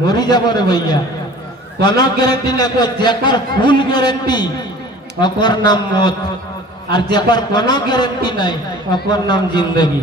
মরি যাব রে ভাইয়া। কোন গ্যারেন্টি না কই, যেকর ফুল গ্যারেন্টি অপর নাম মত, আর যেকর কোন গ্যারেন্টি নাই অপর নাম জিন্দগি।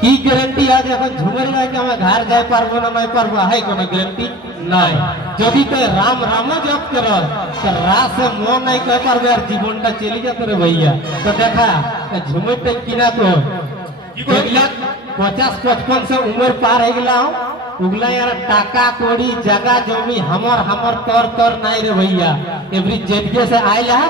কি গ্যারেন্টি আজ এখন ঝুমের গায়ে আমি ঘর যাই পারবো না নাই পারবো, হাই কোনো গ্যারেন্টি নাই। যদি তুই রাম রাম জপ কর তো রাসে মন নাই কই পারবে, আর জীবনটা চলে যেত রে ভাইয়া। তো দেখা ঝুমেরটা কিনা তো 50-55 से उम्र पार हो गया, उगला यार टाका कोड़ी जगह जमी हमर हमर तौर तौर नहीं रे भैया। एवरी जेडके से आइला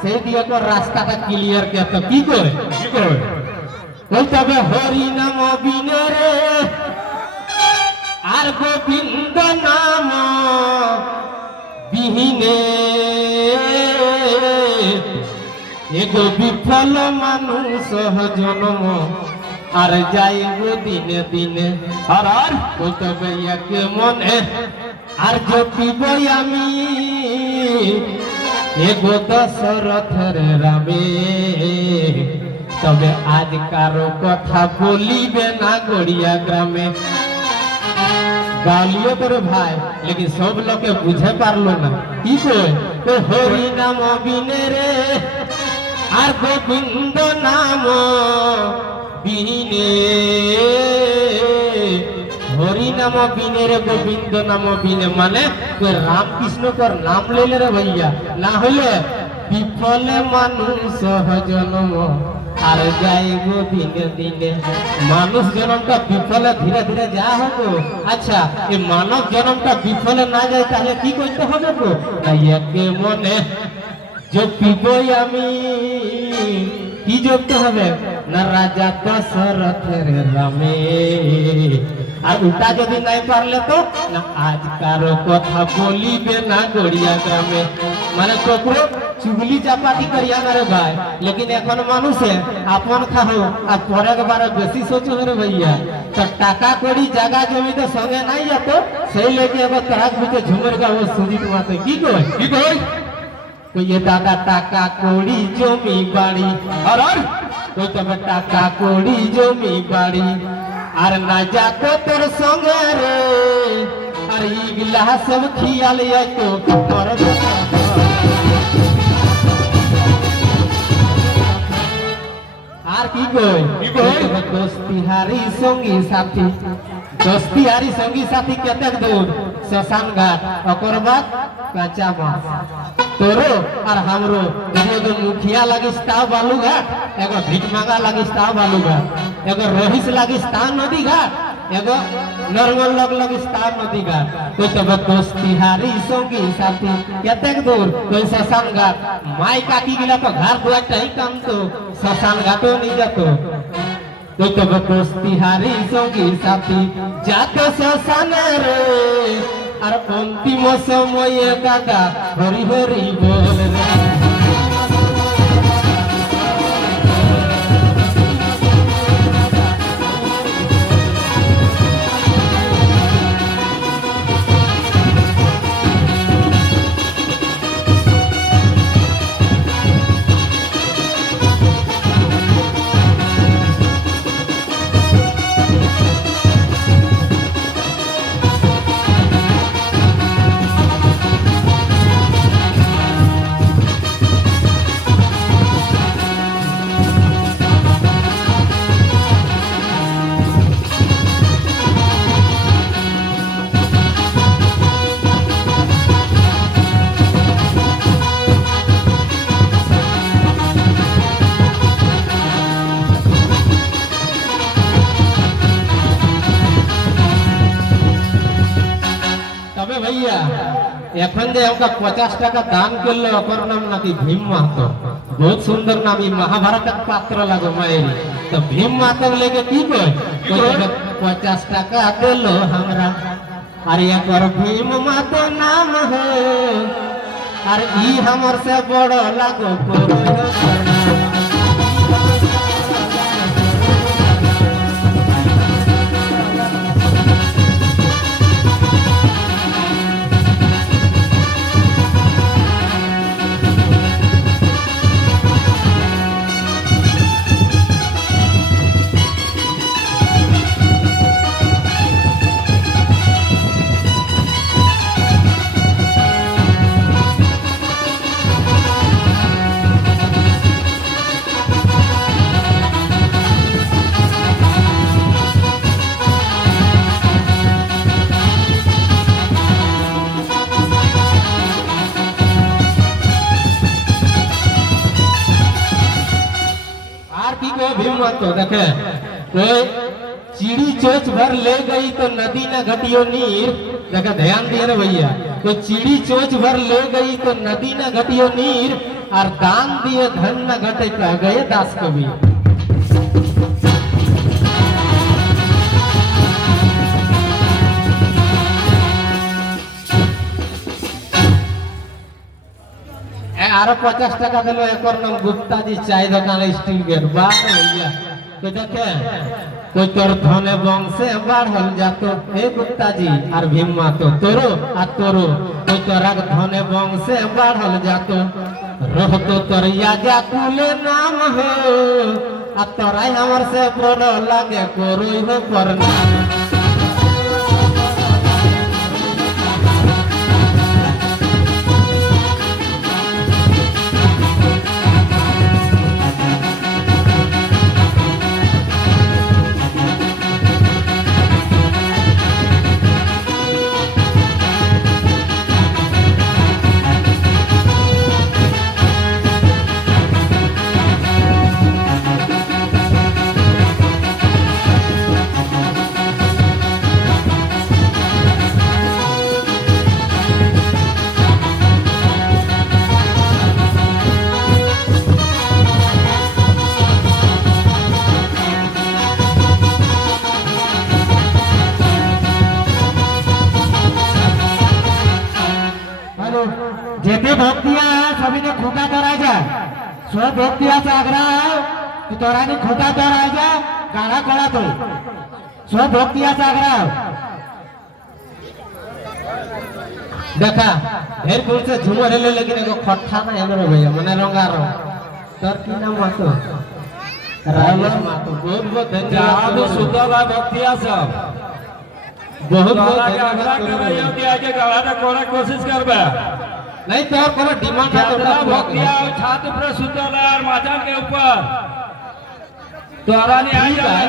से दिया को रास्ता का क्लियर के तो की करे कोई तबे हरि नाम बिने रे आर गोविंद नाम बिहिने एगो विफल मानुष जन्म আর যাইব দিনে দিনে। আর আর তবে একে মনে আর জপিব আমি এগো দশরথের রামে। তবে আজ কারো কথা বলিবে না গড়িয়া গ্রামে। গালিও তোর ভাই, লেকিন সব লোকে বুঝে পারলো না কি কই তো হরি নাম বিনে রে আর গোবিন্দ নাম বিনে। হরি নাম বিনে রে গোবিন্দ নাম বিনে মানে তুই রামকৃষ্ণ কর নাম লইলে রে ভাইয়া, না হইলে বিফলে মানুষ জন্ম আর যাইব দিনে দিনে। মানুষ জন্মটা বিফলে ধীরে ধীরে যা হবো। আচ্ছা এই মানব জন্মটা বিফলে না যায় তাহলে কি করতে হবে গো? একে মনে জপিবই আমি। কি জপতে হবে না রাজা দশরথের রামে। আর উল্টা যদি নাই পারলে তো না আজ কারো কথা বলিবে না গড়িয়া গ্রামে। মানে ককরো চুগলি চাপাটি করিয়া না রে ভাই, লেকিন এখন মানুষে আপন খাও আর পরের বারে বেশি সোচো রে ভাইয়া। তো টাকা কড়ি জায়গা জমি তো সঙ্গে নাই যেত, সেই লেগে এবার তারাক ভিতরে ঝুমের গাও সুজিত মাতে কি কই কি কই ये दादा टाका कोड़ी जमी बाड़ी और कोई तबे टाका कोड़ी जमी बाड़ी और ना जातो तोर संगे रे और इगला सब खियाल या तो पर আর কি কই দোস্তি হারি সঙ্গী সাথী। দোস্তি হারি সঙ্গী সাথী কেতেক দূর শ্মশান ঘাট অকর বাদ কাঁচা মাছ। তোरो और हमरो एगो मुखिया लगिस ता बालूघाट, एगो भीख मांगा लगिस ता बालूघाट, एगो रहीस लगिस ता नदी घाट, एगो नरमल लोग लगिस ता नदी घाट। कोई तब दोस्ती हारी संगी साथी केतेक दूर कोई श्मशान घाट। माई काकी गिला तो घर दुआरटा ही काम तो श्मशान घाटो नहीं जातो। कोई तब दोस्ती हारी संगी साथी जातो श्मशान रे আর অন্তিম সময়ে দাদা হরি হরি বল রে। ভাইয়া এখন যে ওকে 50 টাকা দান করলে ওর নাম নাকি ভীম মাহাতো। बहुत सुंदर नाम, ये महाभारत पात्र लगो मायरी। तो भीम माता लेके की कह 50 टाका दिलो हमरा, अरे एक भीम माता नाम है, अरे ई हमर से बड़ लगो तो देखे कोई चिड़ी चोच भर ले गई तो नदी न घटियो नीर। देखा ध्यान दिए रे भैया, कोई चिड़ी चोच भर ले गई तो नदी न घटियो नीर, और दान दिए धन न घटे कह गए दास कबीर। आरो 50 টাকা দিল একর নাম গুপ্তাজি চাই দোকান স্টিল গেট বাহ भैया तो देखे कोई तोर धने वंशे बढ़ल जातो हे गुप्ताजी और भीमा तो तोरो आ तोरो कोई तोरा धने वंशे बढ़ल जातो रह तो तोर याजा कुले नाम हो आ तोरा हमर से बड़ लागे कोरोई हो परनाम। जेते भक्तिया सभी ने खोटा कराया जाए सो भक्तिया से आग्रह है कि तोरा ने खोटा कराया जाए गाढ़ा कड़ा तो सो भक्तिया से आग्रह देखा ढेर कुल से झूमर ले लेकिन एगो खट्टा ना हमरो भैया मने रंगा रंग तोर की नाम मातो राजेश मातो बहुत बहुत धन्यवाद सुतला भक्तिया सब बहुत बहुत आग्रह करैयो कि आगे गाढ़ा ना कोरा कोशिश करबे नहीं तो कोनो डिमांड है तो भक्तिया छात्र पर सुतल और माथा के ऊपर तोरा नहीं आई जाए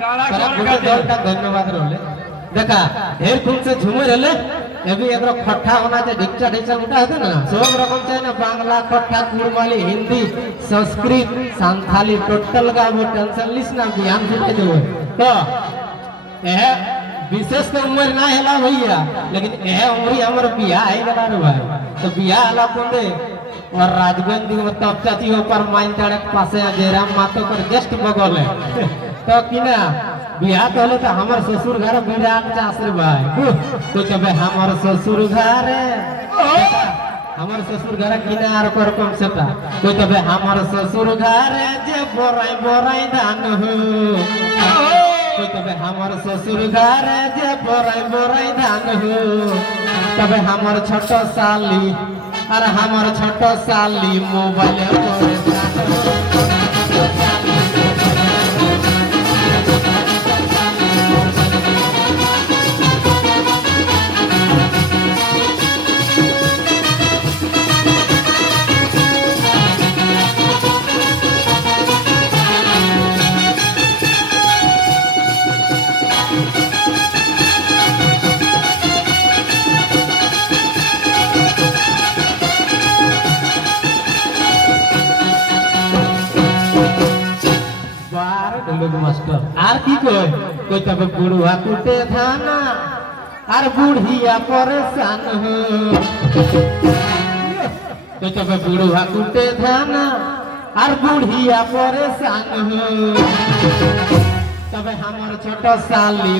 गाना कोरा का धन्यवाद रहले देखा ढेर खून से झूमर रहले अभी एकरो खट्टा होना चाहिए ढिक्चा ढिक्चा उठा है ना सब रकम चाहिए ना बांग्ला खट्टा कुरमाली हिंदी संस्कृत संथाली टोटल का वो टेंशन लिस ना ध्यान से दे तो यह विशेष तो उम्र ना हैला भैया लेकिन यह उम्र हमर बियाह है गला रे भाई तो बियाह हला कोंदे और राजगंज में तब चाची ऊपर माइन चढ़े पासे जयराम मातो पर जस्ट बगल है तो किना बियाह तो हले तो हमर ससुर घर विराट चास रे भाई तो कबे हमर ससुर घर हमर ससुर घर किनार पर कम सेटा कोई तबे हमर ससुर घर जे बोराई बोराई धान हो कोई तबे हमर ससुर घर जे बोराई बोराई धान हो तबे हमर छोट साली अरे हमर छोट साली मोबाइल पर मास्टर आर की कोई तब बुढ़वा कुटे थाना आर बुढ़िया परेशान हो कोई तब बुढ़वा कुटे थाना आर बुढ़िया परेशान हो तब हमर छोट साली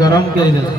গরম করে দেবে